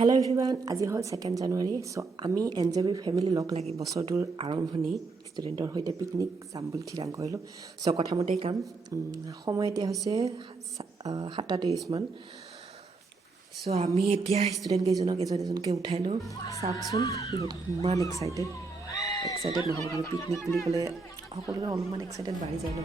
Hello' everyone, আজি হ'ল 2 জানুৱাৰী। চ' আমি এনজেবি ফেমিলি লগ লাগি বছৰটোৰ আৰম্ভণি ষ্টুডেণ্টৰ সৈতে পিকনিক যাম বুলি ঠিৰাং কৰিলোঁ। চ' কথামতেই কাম। সময় এতিয়া হৈছে 7:30মান। চ' আমি এতিয়া ষ্টুডেণ্ট কেইজনক এজনকৈ উঠাই লওঁ। চাওকচোন ইমান এক্সাইটেড নহ'ব কিন্তু পিকনিক বুলি ক'লে সকলোৰে অলপমান এক্সাইটেড বাঢ়ি যায় ন।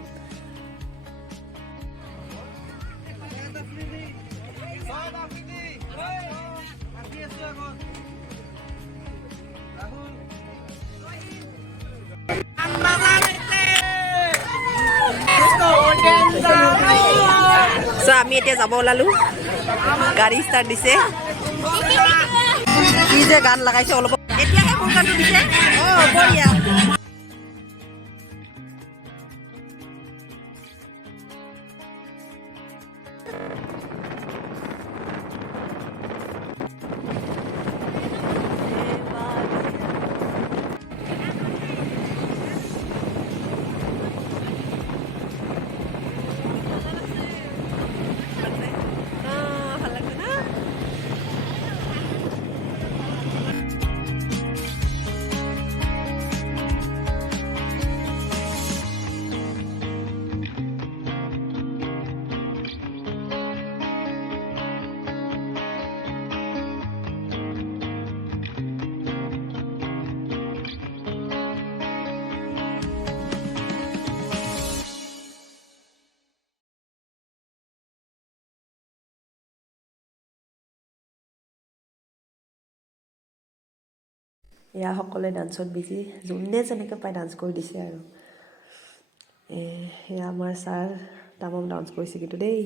আমি এতিয়া যাব ওলালো, গাড়ী ষ্টাৰ্ট দিছে। কি যে গান লগাইছে অলপ এতিয়াহে কোন গানটো দিছে। বঢ়িয়া। এয়া সকলোৱে ডান্সত বিজি, যোনে যেনেকৈ পাই ডান্স কৰি দিছে আৰু। এয়া আমাৰ ছাৰ তামাম ডান্স কৰিছে কিন্তু দেই।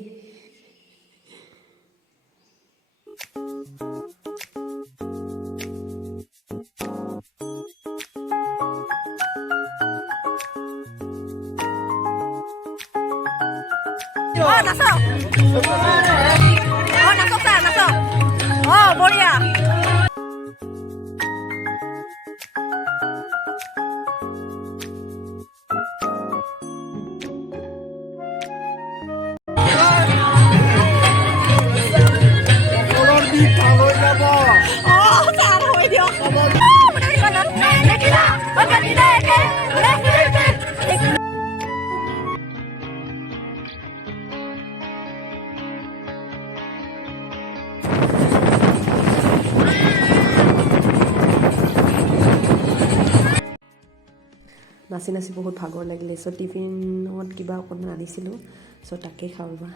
বঢ়িয়া। নাচি নাচি বহুত ভাগৰ লাগিলে। চ' টিফিনত কিবা অকণমান আনিছিলোঁ, চ' তাকেই খাওঁ ৰ'বা।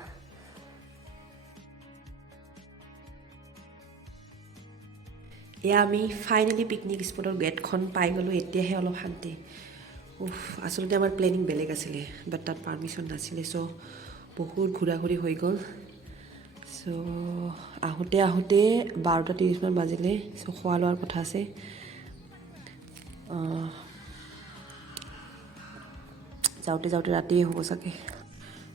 এয়া আমি ফাইনেলি পিকনিক স্পটৰ গেটখন পাই গ'লোঁ। এতিয়াহে অলপ শান্তি। আচলতে আমাৰ প্লেনিং বেলেগ আছিলে, বাট তাত পাৰ্মিশ্যন নাছিলে। চ' বহুত ঘূৰা ঘূৰি হৈ গ'ল। চ' আহোঁতে 12:30মান বাজিলে। চ' খোৱা লোৱাৰ কথা আছে। যাওঁতে ৰাতিয়ে হ'ব চাগে।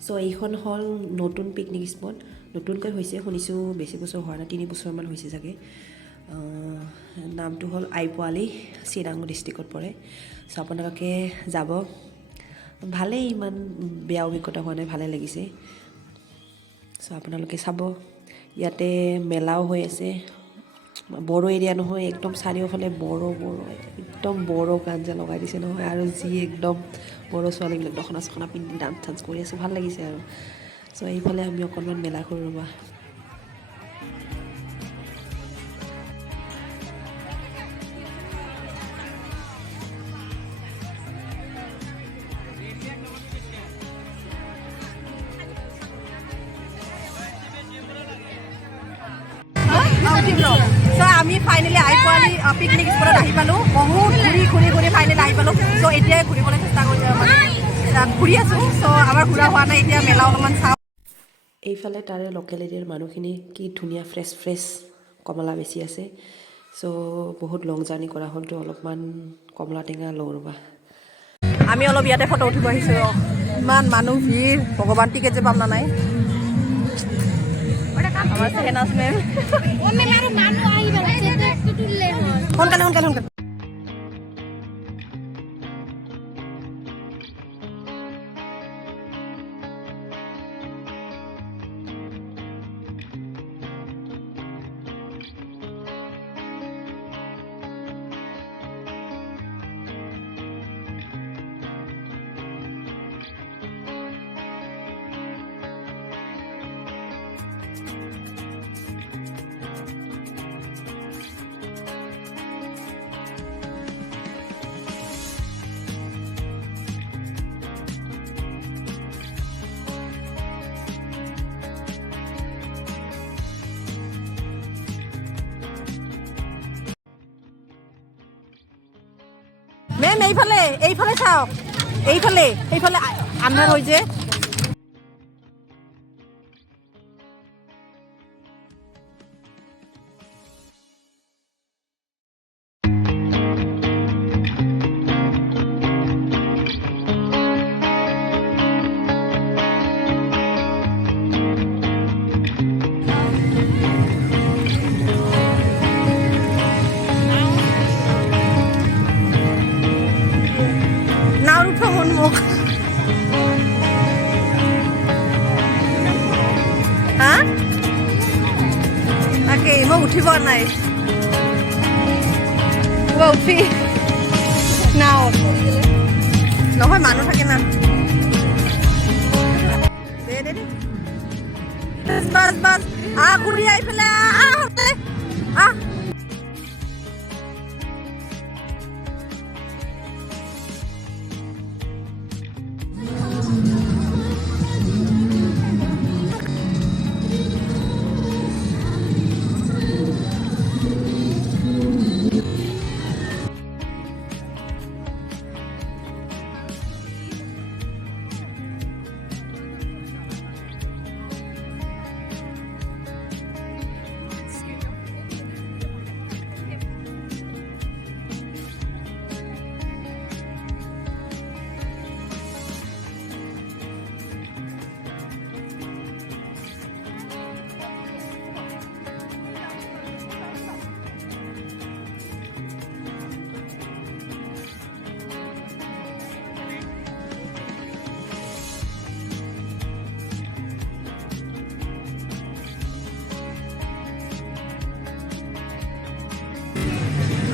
চ' এইখন হ'ল নতুন পিকনিক স্পট। নতুনকৈ হৈছে শুনিছোঁ, বেছি বছৰ হোৱা নাই, 3 বছৰমান হৈছে চাগে। নামটো হ'ল আইপোৱালি, চিৰাং ডিষ্ট্ৰিক্টত পৰে। চ' আপোনালোকে যাব, ভালেই, ইমান বেয়া অভিজ্ঞতা হোৱা নাই, ভালেই লাগিছে। চ' আপোনালোকে চাব। ইয়াতে মেলাও হৈ আছে। বড়ো এৰিয়া নহয়, একদম চাৰিওফালে বড়ো একদম বড়ো গান যে লগাই দিছে নহয়, আৰু যি একদম বড়ো ছোৱালীবিলাক দখনা চখনা পিন্ধি ডান্স চান্স কৰি আছে, ভাল লাগিছে আৰু। চ' এইফালে আমি অকণমান মেলা কৰোঁ ৰ'বা। আমি ফাইনেলি আইপোৱালি পিকনিক স্পটত আহি পালোঁ। বহুত ঘূৰি ফাইনেলি আহি পালোঁ। চ' এতিয়াই ঘূৰিবলৈ চেষ্টা ঘূৰি আছোঁ। চ' আমাৰ ঘূৰা হোৱা নাই, এতিয়া মেলা অলপমান চাওঁ। এইফালে তাৰে লোকেল এৰিয়াৰ মানুহখিনি কি ধুনীয়া ফ্ৰেছ কমলা বেছি আছে। চ' বহুত লং জাৰ্ণি কৰা হ'লতো অলপমান কমলা টেঙা লওঁ ৰ'বা। আমি অলপ ইয়াতে ফটো উঠিব আহিছোঁ। ইমান মানুহ ভিৰ, ভগৱান, টিকেট যে পাম না নাই। আমাৰ চেহেনাজ মেম সোনকালে মেম এইফালে চাওক এইফালে আন্ধাৰ হৈ যে মোক হা তাকে মই উঠিব নাই উঠি নাও নহয় মানুহ থাকে না বাছ ঘূৰি আহি পেলাই আহ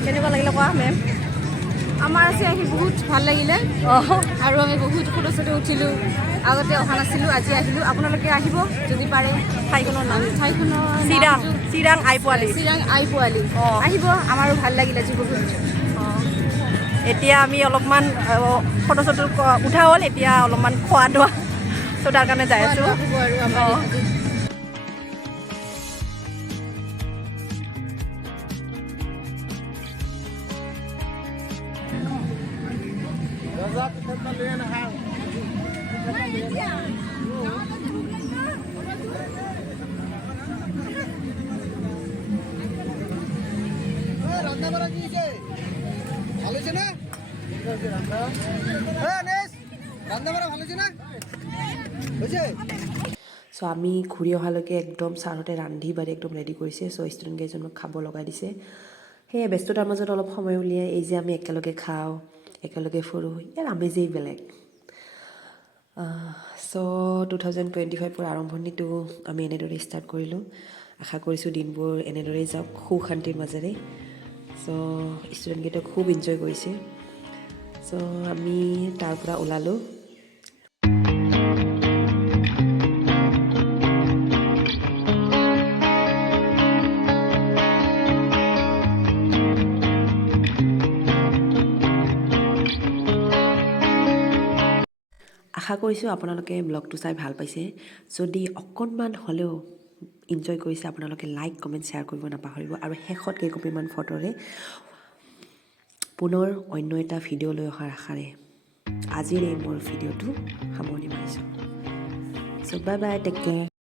কেনেকুৱা লাগিলে কোৱা মেম আমাৰ আজি আহি বহুত ভাল লাগিলে আৰু আমি বহুত ফটো চটো উঠিলোঁ আগতে অহা নাছিলোঁ আজি আহিলোঁ আপোনালোকে আহিব যদি পাৰে ঠাইখনৰ নাম চিৰাং আই পোৱালি আহিব আমাৰো ভাল লাগিলে আজি বহুত এতিয়া আমি অলপমান ফটো চটো উঠা হ'ল এতিয়া অলপমান খোৱা দোৱা চ' তাৰ কাৰণে যাই আছোঁ চ' আমি ঘূৰি অহালৈকে একদম ছাৰহঁতে ৰান্ধি বাঢ়ি একদম ৰেডি কৰিছে চ' ষ্টুডেণ্ট কেইজনক খাব লগাই দিছে সেয়ে ব্যস্ততাৰ মাজত অলপ সময় উলিয়াই এই যে আমি একেলগে খাওঁ একেলগে ফুৰোঁ ইয়াৰ আমেজেই বেলেগ চ' 2025 আৰম্ভণিটো আমি এনেদৰে ষ্টাৰ্ট কৰিলোঁ আশা কৰিছোঁ দিনবোৰ এনেদৰেই যাওক সুখ শান্তিৰ মাজেৰে চ' ষ্টুডেণ্টকেইটাই খুব এনজয় কৰিছে চ' আমি তাৰ পৰা ওলালোঁ আশা কৰিছোঁ আপোনালোকে ব্লগটো চাই ভাল পাইছে যদি অকণমান হ'লেও এনজয় কৰিছে আপোনালোকে লাইক কমেণ্ট শ্বেয়াৰ কৰিব নাপাহৰিব আৰু শেষত কেইকপিমান ফটোৰে পুনৰ অন্য এটা ভিডিঅ' লৈ অহাৰ আশাৰে আজিৰ এই মোৰ ভিডিঅ'টো সামৰণি মাৰিছোঁ চ' বাই বাই টেক কেয়াৰ